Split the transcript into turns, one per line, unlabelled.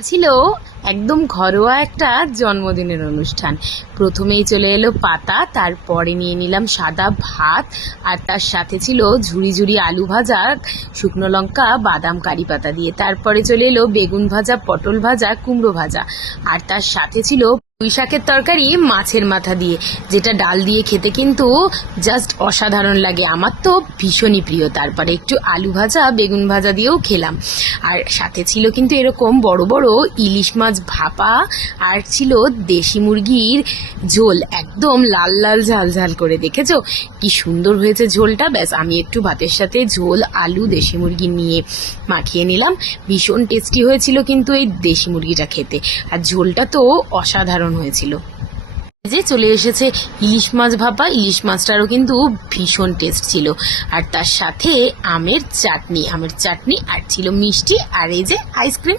ছিল একদম ঘরোয়া একটা জন্মদিনের অনুষ্ঠান। প্রথমেই চলে এলো পাতা, তারপরে নিয়ে নিলাম সাদা ভাত, আর তার সাথে ছিল ঝুড়ি ঝুড়ি আলু ভাজা, শুকনো লঙ্কা, বাদাম কারি পাতা দিয়ে। তারপরে চলে এলো বেগুন ভাজা, পটল ভাজা, কুমড়ো ভাজা। আর তার সাথে ছিল পুঁই শাকের তরকারি মাছের মাথা দিয়ে, যেটা ডাল দিয়ে খেতে কিন্তু জাস্ট অসাধারণ লাগে। আমার তো ভীষণই প্রিয়। তারপরে একটু আলু ভাজা, বেগুন ভাজা দিয়েও খেলাম। আর সাথে ছিল কিন্তু এরকম বড় বড় ইলিশ মাছ ভাপা, আর ছিল দেশি মুরগির ঝোল। একদম লাল লাল ঝাল ঝাল করে, দেখেছ? কি সুন্দর হয়েছে ঝোলটা। ব্যাস, আমি একটু ভাতের সাথে ঝোল, আলু, দেশি মুরগি নিয়ে মাখিয়ে নিলাম। ভীষণ টেস্টি হয়েছিল কিন্তু এই দেশি মুরগিটা খেতে। আর ঝোলটা তো অসাধারণ হয়েছিল। যে চলে এসেছে ইলিশ মাছ ভাপা, ইলিশ মাছটারও কিন্তু ভীষণ টেস্ট ছিল। আর তার সাথে আমের চাটনি আমের চাটনি আর ছিল মিষ্টি আর এই যে আইসক্রিম